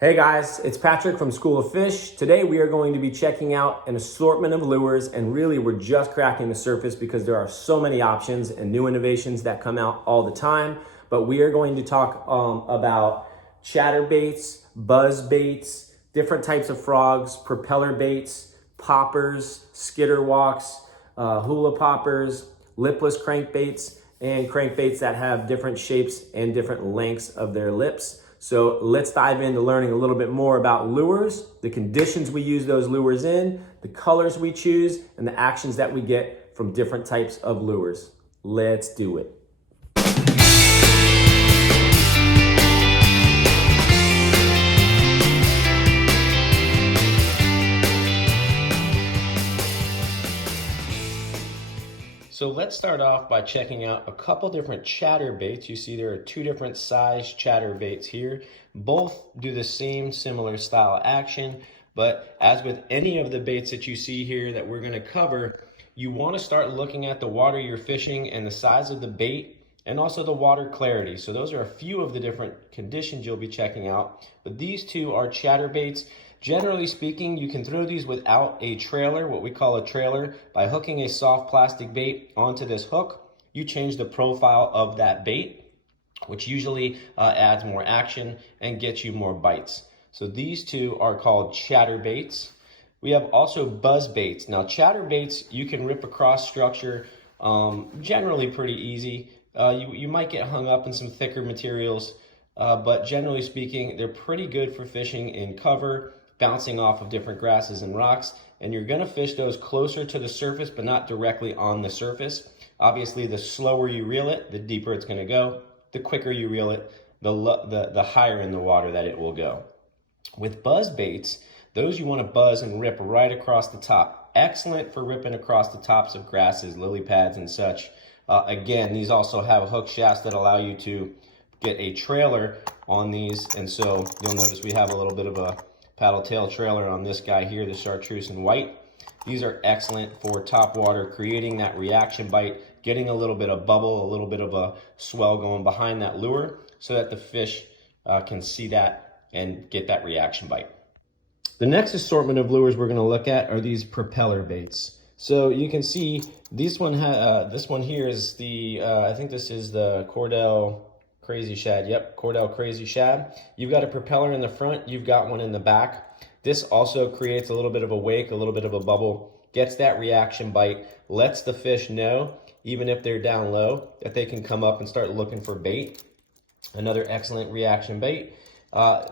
Hey guys, it's Patrick from School of Fish. Today we are going to be checking out an assortment of lures, and really we're just cracking the surface because there are so many options and new innovations that come out all the time. But we are going to talk about chatterbaits, buzzbaits, different types of frogs, propeller baits, poppers, skitterwalks, hula poppers, lipless crankbaits, and crankbaits that have different shapes and different lengths of their lips. So let's dive into learning a little bit more about lures, the conditions we use those lures in, the colors we choose, and the actions that we get from different types of lures. Let's do it. So let's start off by checking out a couple different chatterbaits. You see there are two different size chatterbaits here. Both do the same similar style action, but as with any of the baits that you see here that we're gonna cover, you wanna start looking at the water you're fishing and the size of the bait and also the water clarity. So those are a few of the different conditions you'll be checking out, but these two are chatterbaits. Generally speaking, you can throw these without a trailer, what we call a trailer, by hooking a soft plastic bait onto this hook. You change the profile of that bait, which usually adds more action and gets you more bites. So these two are called chatterbaits. We have also buzzbaits. Now chatterbaits, you can rip across structure generally pretty easy. You might get hung up in some thicker materials, but generally speaking, they're pretty good for fishing in cover, bouncing off of different grasses and rocks, and you're gonna fish those closer to the surface, but not directly on the surface. Obviously, the slower you reel it, the deeper it's gonna go. The quicker you reel it, the higher in the water that it will go. With buzz baits, those you wanna buzz and rip right across the top. Excellent for ripping across the tops of grasses, lily pads and such. Again, these also have hook shafts that allow you to get a trailer on these, and so you'll notice we have a little bit of a paddle tail trailer on this guy here, the chartreuse and white. These are excellent for top water, creating that reaction bite, getting a little bit of bubble, a little bit of a swell going behind that lure so that the fish can see that and get that reaction bite. The next assortment of lures we're going to look at are these propeller baits. So you can see this one here is the, I think this is the Cordell Crazy Shad. Yep, Cordell Crazy Shad. You've got a propeller in the front, you've got one in the back. This also creates a little bit of a wake, a little bit of a bubble, gets that reaction bite, lets the fish know, even if they're down low, that they can come up and start looking for bait. Another excellent reaction bait.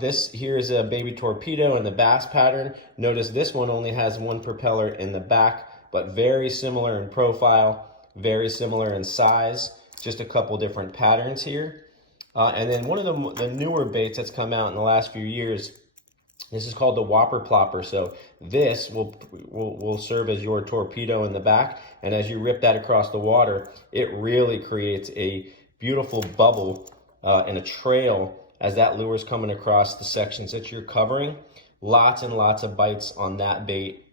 This here is a baby torpedo in the bass pattern. Notice this one only has one propeller in the back, but very similar in profile, very similar in size, just a couple different patterns here. And then one of the newer baits that's come out in the last few years, this is called the Whopper Plopper. So this will serve as your torpedo in the back, and as you rip that across the water, it really creates a beautiful bubble and a trail as that lure is coming across the sections that you're covering. Lots and lots of bites on that bait.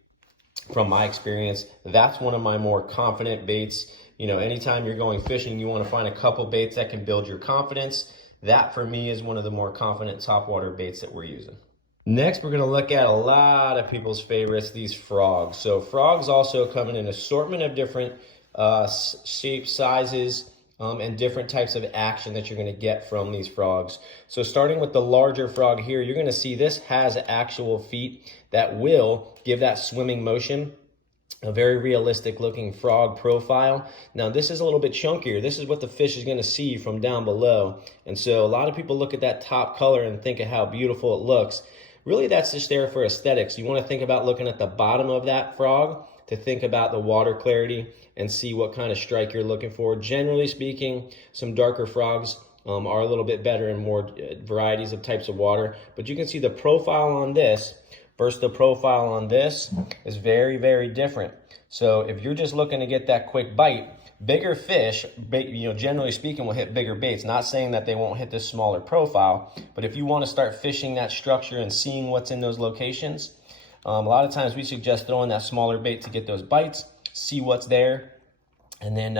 From my experience, that's one of my more confident baits. You know, anytime you're going fishing, you want to find a couple baits that can build your confidence. That for me is one of the more confident topwater baits that we're using. Next, we're going to look at a lot of people's favorites, these frogs. So frogs also come in an assortment of different shapes, sizes, and different types of action that you're going to get from these frogs. So starting with the larger frog here, you're going to see this has actual feet that will give that swimming motion, a very realistic looking frog profile. Now this is a little bit chunkier. This is what the fish is going to see from down below. And so a lot of people look at that top color and think of how beautiful it looks. Really, that's just there for aesthetics. You want to think about looking at the bottom of that frog to think about the water clarity and see what kind of strike you're looking for. Generally speaking, some darker frogs are a little bit better in more varieties of types of water. But you can see the profile on this versus the profile on this is very, very different. So if you're just looking to get that quick bite, bigger fish, generally speaking, will hit bigger baits. Not saying that they won't hit this smaller profile, but if you want to start fishing that structure and seeing what's in those locations, a lot of times we suggest throwing that smaller bait to get those bites, see what's there, and then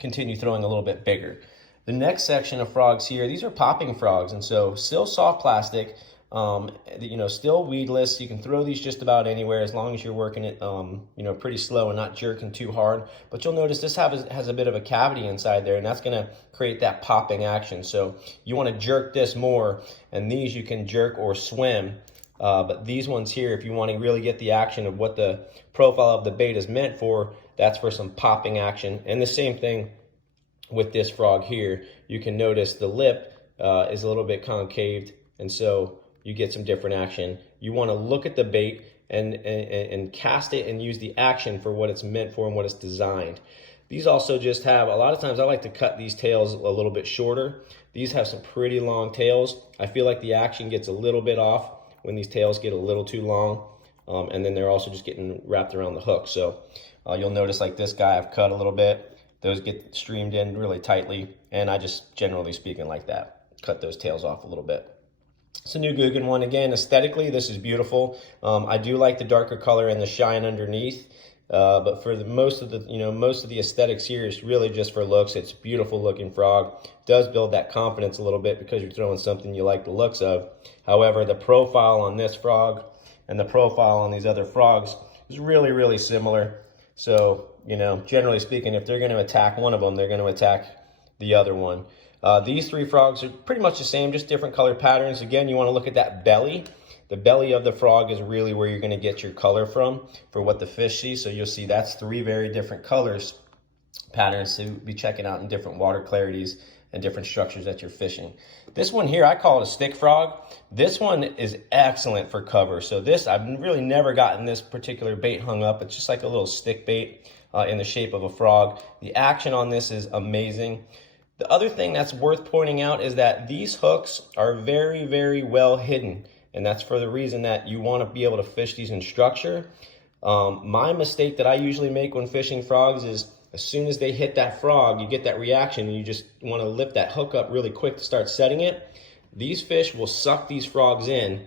continue throwing a little bit bigger. The next section of frogs here, these are popping frogs, and so still soft plastic, You know, still weedless. You can throw these just about anywhere as long as you're working it, you know, pretty slow and not jerking too hard. But you'll notice this has a bit of a cavity inside there, and that's going to create that popping action. So you want to jerk this more, and these you can jerk or swim. But these ones here, if you want to really get the action of what the profile of the bait is meant for, that's for some popping action. And the same thing with this frog here. You can notice the lip is a little bit concaved, and so you get some different action. You want to look at the bait and cast it and use the action for what it's meant for and what it's designed. These also just have, a lot of times I like to cut these tails a little bit shorter. These have some pretty long tails. I feel like the action gets a little bit off when these tails get a little too long. And then they're also just getting wrapped around the hook. So you'll notice like this guy I've cut a little bit. Those get streamed in really tightly. And I just, generally speaking, like that. Cut those tails off a little bit. It's a new Guggen one. Again, aesthetically, this is beautiful. I do like the darker color and the shine underneath. But for most of the aesthetics here is really just for looks. It's a beautiful looking frog. Does build that confidence a little bit because you're throwing something you like the looks of. However, the profile on this frog and the profile on these other frogs is really, really similar. So, you know, generally speaking, if they're going to attack one of them, they're going to attack the other one. These three frogs are pretty much the same, just different color patterns. Again, you want to look at that belly. The belly of the frog is really where you're going to get your color from for what the fish see. So you'll see that's three very different colors, patterns to be checking out in different water clarities and different structures that you're fishing. This one here, I call it a stick frog. This one is excellent for cover. So this, I've really never gotten this particular bait hung up. It's just like a little stick bait in the shape of a frog. The action on this is amazing. The other thing that's worth pointing out is that these hooks are very, very well hidden. And that's for the reason that you want to be able to fish these in structure. My mistake that I usually make when fishing frogs is as soon as they hit that frog, you get that reaction and you just want to lift that hook up really quick to start setting it. These fish will suck these frogs in,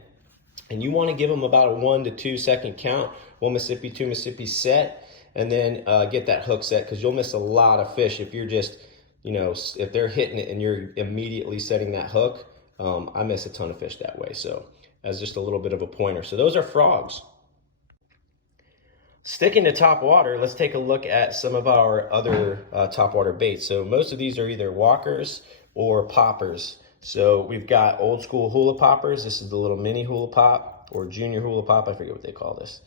and you want to give them about a 1 to 2 second count. 1 Mississippi, 2 Mississippi set, and then get that hook set, because you'll miss a lot of fish if you're just, you know, if they're hitting it and you're immediately setting that hook. I miss a ton of fish that way. So as just a little bit of a pointer. So those are frogs. Sticking to top water, let's take a look at some of our other top water baits. So most of these are either walkers or poppers. So we've got old school Hula Poppers. This is the little mini Hula Pop or junior Hula Pop. I forget what they call this.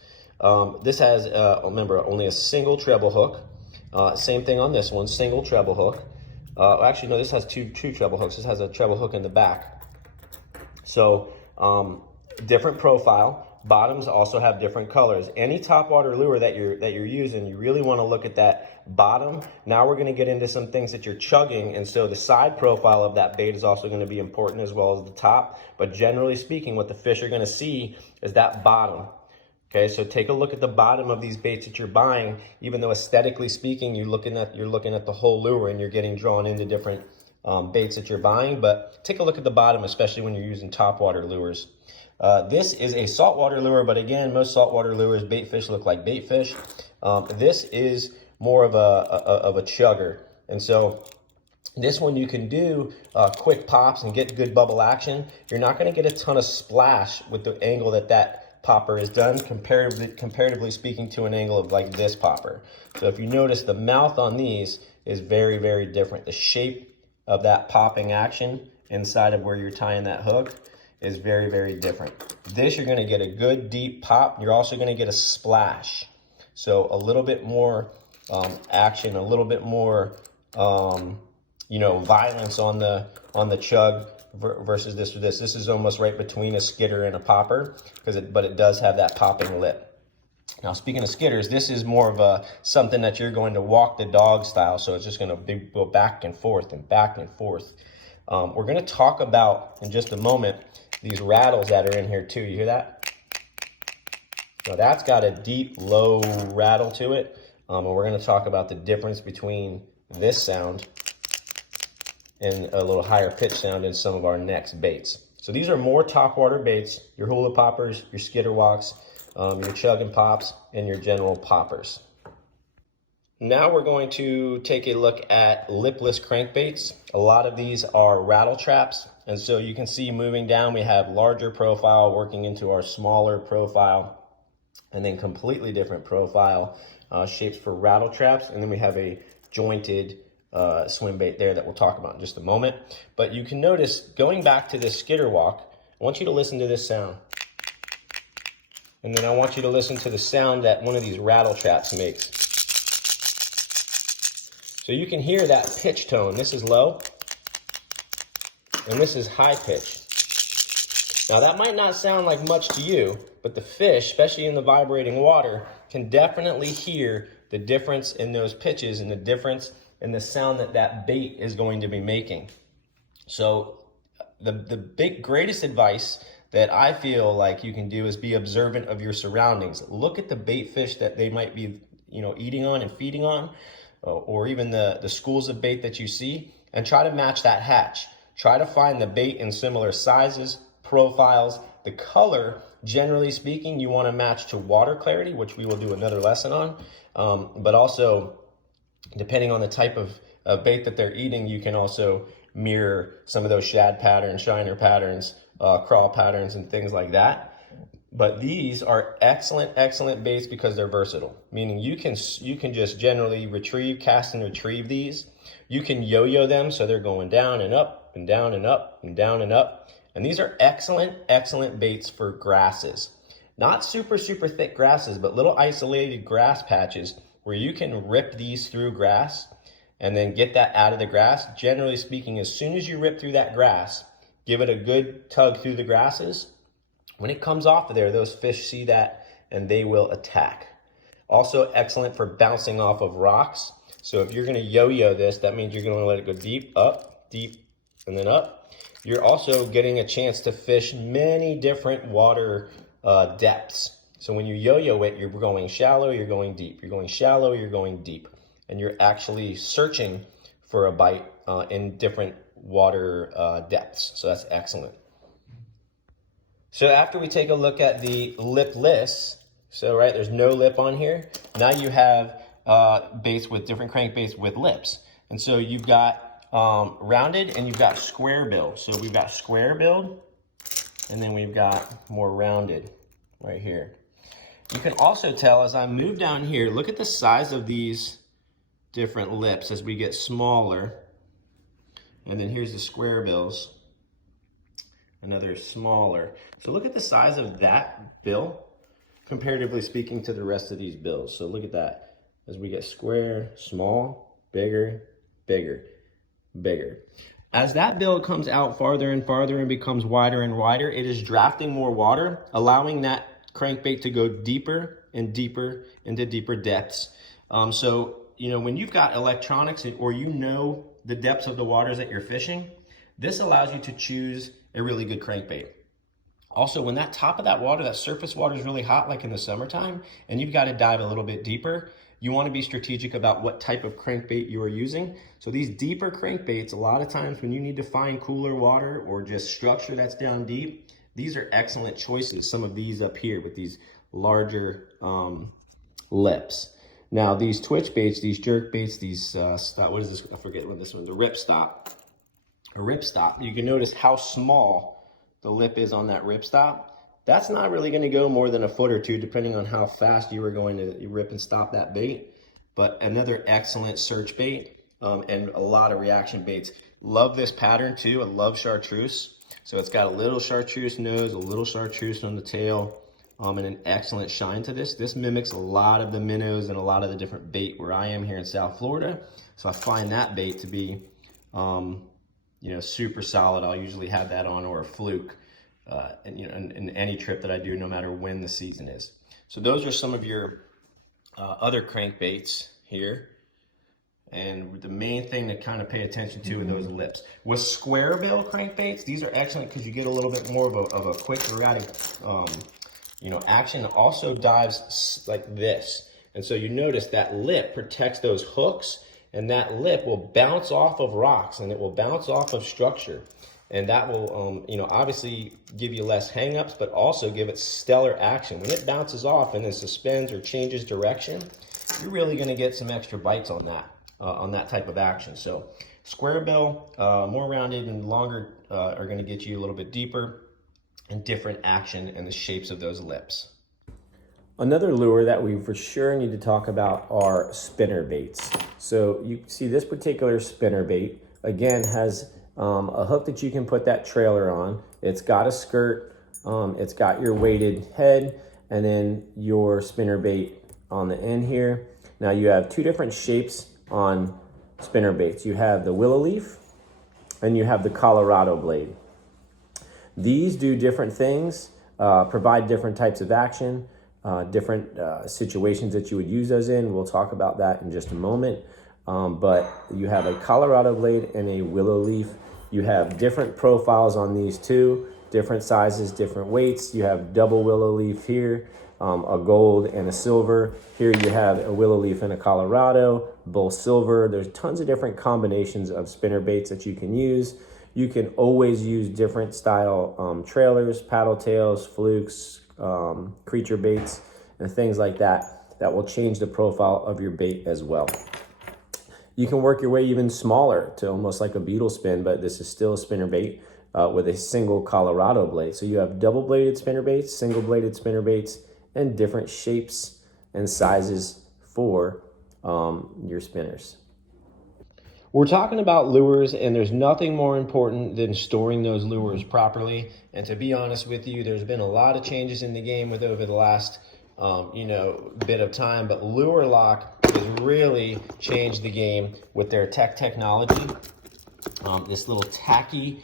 This has, remember, only a single treble hook. Same thing on this one, single treble hook. Actually, no, this has two treble hooks. This has a treble hook in the back. So different profile. Bottoms also have different colors. Any topwater lure that you're using, you really want to look at that bottom. Now we're going to get into some things that you're chugging, and so the side profile of that bait is also going to be important as well as the top. But generally speaking, what the fish are going to see is that bottom. Okay, so take a look at the bottom of these baits that you're buying. Even though aesthetically speaking, you're looking at the whole lure and you're getting drawn into different baits that you're buying. But take a look at the bottom, especially when you're using topwater lures. This is a saltwater lure, but again, most saltwater lures, bait fish look like bait fish. This is more of a chugger, and so this one you can do quick pops and get good bubble action. You're not going to get a ton of splash with the angle that popper is done, comparatively speaking, to an angle of like this popper. So if you notice, the mouth on these is very, very different. The shape of that popping action inside of where you're tying that hook is very, very different. This, you're going to get a good deep pop. You're also going to get a splash. So a little bit more action, a little bit more, violence on the chug versus this. This is almost right between a skidder and a popper, but it does have that popping lip. Now, speaking of skidders, this is more of something that you're going to walk the dog style. So it's just going to go back and forth and back and forth. We're going to talk about in just a moment these rattles that are in here too. You hear that? Now that's got a deep, low rattle to it. And we're going to talk about the difference between this sound and a little higher pitch sound in some of our next baits. So these are more topwater baits, your Hula Poppers, your skidder walks, your chug and pops, and your general poppers. Now we're going to take a look at lipless crankbaits. A lot of these are rattle traps, And so you can see moving down, we have larger profile working into our smaller profile, and then completely different profile shapes for rattle traps. And then we have a jointed swim bait there that we'll talk about in just a moment. But you can notice, going back to this skitter walk, I want you to listen to this sound. And then I want you to listen to the sound that one of these rattle traps makes. So you can hear that pitch tone. This is low, and this is high pitch. Now that might not sound like much to you, but the fish, especially in the vibrating water, can definitely hear the difference in those pitches and the difference in the sound that that bait is going to be making. So the greatest advice that I feel like you can do is be observant of your surroundings. Look at the bait fish that they might be, eating on and feeding on, or even the schools of bait that you see, and try to match that hatch. Try to find the bait in similar sizes, profiles. The color, generally speaking, you want to match to water clarity, which we will do another lesson on. But also, depending on the type of bait that they're eating, you can also mirror some of those shad patterns, shiner patterns, crawl patterns, and things like that. But these are excellent baits because they're versatile, meaning you can just generally retrieve, cast and retrieve these. You can yo-yo them, so they're going down and up and down and up and down and up. And these are excellent baits for grasses. Not super thick grasses, but little isolated grass patches where you can rip these through grass and then get that out of the grass. Generally speaking, as soon as you rip through that grass, give it a good tug through the grasses. When it comes off of there, those fish see that and they will attack. Also excellent for bouncing off of rocks. So if you're gonna yo-yo this, that means you're gonna let it go deep, and then up. You're also getting a chance to fish many different water depths. So when you yo-yo it, you're going shallow, you're going deep. You're going shallow, you're going deep. And you're actually searching for a bite in different water depths. So that's excellent. So after we take a look at the lipless, there's no lip on here. Now you have baits with different crankbaits with lips. And so you've got rounded and you've got square bill. So we've got square bill and then we've got more rounded right here. You can also tell as I move down here, look at the size of these different lips as we get smaller. And then here's the square bills, another smaller. So look at the size of that bill, comparatively speaking to the rest of these bills. So look at that. As we get square, small, bigger, bigger, bigger. As that bill comes out farther and farther and becomes wider and wider, it is drafting more water, allowing that crankbait to go deeper and deeper into deeper depths. So, when you've got electronics or the depths of the waters that you're fishing, this allows you to choose a really good crankbait. Also, when that top of that water, that surface water is really hot, like in the summertime, and you've got to dive a little bit deeper, you want to be strategic about what type of crankbait you are using. So these deeper crankbaits, a lot of times when you need to find cooler water or just structure that's down deep, these are excellent choices. Some of these up here with these larger lips. Now these twitch baits, these jerk baits, these what is this? I forget what this one. The ripstop. A ripstop. You can notice how small the lip is on that ripstop. That's not really going to go more than a foot or two, depending on how fast you are going to rip and stop that bait. But another excellent search bait and a lot of reaction baits. Love this pattern too. I love chartreuse. So it's got a little chartreuse nose, a little chartreuse on the tail, and an excellent shine to this. This mimics a lot of the minnows and a lot of the different bait where I am here in South Florida. So I find that bait to be, super solid. I'll usually have that on, or a fluke, in any trip that I do, no matter when the season is. So those are some of your other crankbaits here. And the main thing to kind of pay attention to are those lips. With square bill crankbaits, these are excellent because you get a little bit more of a quick erratic, action. It also dives like this. And so you notice that lip protects those hooks, and that lip will bounce off of rocks and it will bounce off of structure. And that will, obviously give you less hangups, but also give it stellar action. When it bounces off and then suspends or changes direction, you're really going to get some extra bites on that type of action. So Square bill, more rounded and longer, are going to get you a little bit deeper and different action and the shapes of those lips. Another lure that we for sure need to talk about are spinner baits. So you see this particular spinner bait, again, has a hook that you can put that trailer on. It's got a skirt, it's got your weighted head, and then your spinner bait on the end here. Now you have two different shapes on spinner baits. You have the willow leaf and you have the Colorado blade. These do different things, provide different types of action, different situations that you would use those in. We'll talk about that in just a moment. But you have a Colorado blade and a willow leaf. You have different profiles on these two, different sizes, different weights. You have double willow leaf here, a gold and a silver. Here you have a willow leaf and a Colorado, both silver. There's tons of different combinations of spinner baits that you can use. You can always use different style trailers, paddle tails, flukes, creature baits, and things like that that will change the profile of your bait as well. You can work your way even smaller to almost like a beetle spin, but this is still a spinner bait with a single Colorado blade. So you have double bladed spinner baits, single bladed spinner baits, and different shapes and sizes for your spinners. We're talking about lures, and there's nothing more important than storing those lures properly. And to be honest with you, there's been a lot of changes in the game over the last bit of time, but Lure Lock has really changed the game with their technology. This little tacky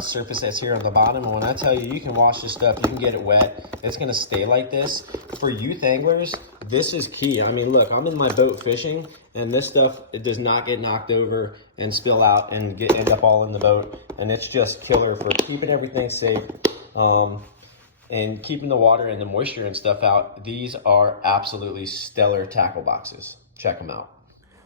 surface that's here on the bottom, and when I tell you, you can wash this stuff, you can get it wet, it's gonna stay like this. For youth anglers, this is key. I mean, look, I'm in my boat fishing, and this stuff, it does not get knocked over and spill out and end up all in the boat, and it's just killer for keeping everything safe. And keeping the water and the moisture and stuff out. These are absolutely stellar tackle boxes. Check them out.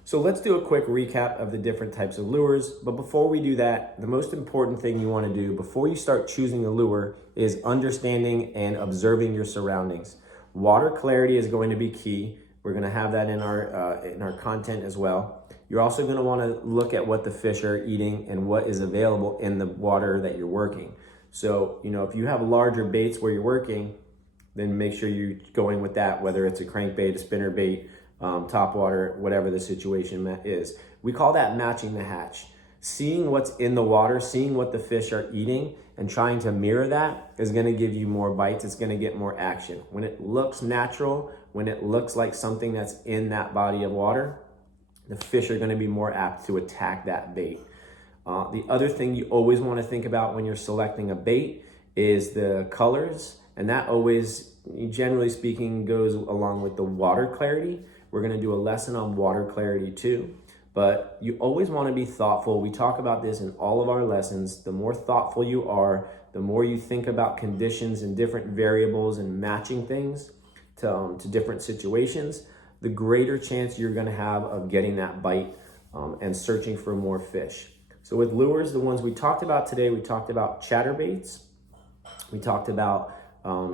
So let's do a quick recap of the different types of lures. But before we do that, the most important thing you want to do before you start choosing a lure is understanding and observing your surroundings. Water clarity is going to be key. We're going to have that in our content as well. You're also going to want to look at what the fish are eating and what is available in the water that you're working. So, if you have larger baits where you're working, then make sure you're going with that, whether it's a crankbait, a spinner bait, top water, whatever the situation is. We call that matching the hatch. Seeing what's in the water, seeing what the fish are eating, and trying to mirror that is going to give you more bites. It's going to get more action. When it looks natural, when it looks like something that's in that body of water, the fish are going to be more apt to attack that bait. The other thing you always want to think about when you're selecting a bait is the colors, and that always, generally speaking, goes along with the water clarity. We're going to do a lesson on water clarity too, but you always want to be thoughtful. We talk about this in all of our lessons. The more thoughtful you are, the more you think about conditions and different variables and matching things to different situations, the greater chance you're going to have of getting that bite and searching for more fish. So with lures, the ones we talked about today, we talked about chatterbaits, we talked about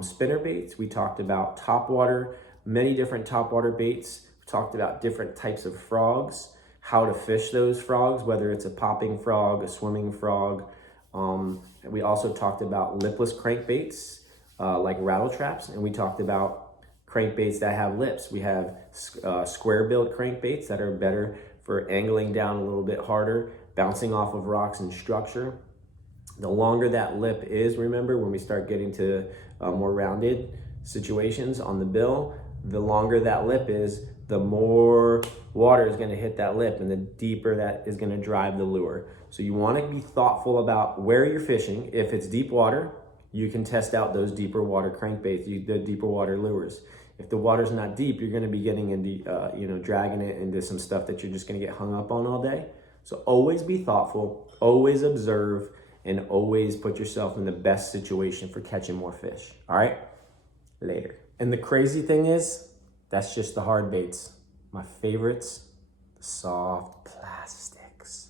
spinner baits, we talked about topwater, many different topwater baits. We talked about different types of frogs, how to fish those frogs, whether it's a popping frog, a swimming frog. We also talked about lipless crankbaits, like rattle traps, and we talked about crankbaits that have lips. We have square-billed crankbaits that are better for angling down a little bit harder, bouncing off of rocks and structure. The longer that lip is, remember, when we start getting to more rounded situations on the bill, the longer that lip is, the more water is going to hit that lip and the deeper that is going to drive the lure. So you want to be thoughtful about where you're fishing. If it's deep water, you can test out those deeper water crankbaits, the deeper water lures. If the water's not deep, you're going to be getting into, dragging it into some stuff that you're just going to get hung up on all day. So always be thoughtful, always observe, and always put yourself in the best situation for catching more fish. All right? Later. And the crazy thing is, that's just the hard baits. My favorites, the soft plastics.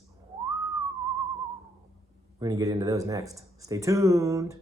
We're going to get into those next. Stay tuned.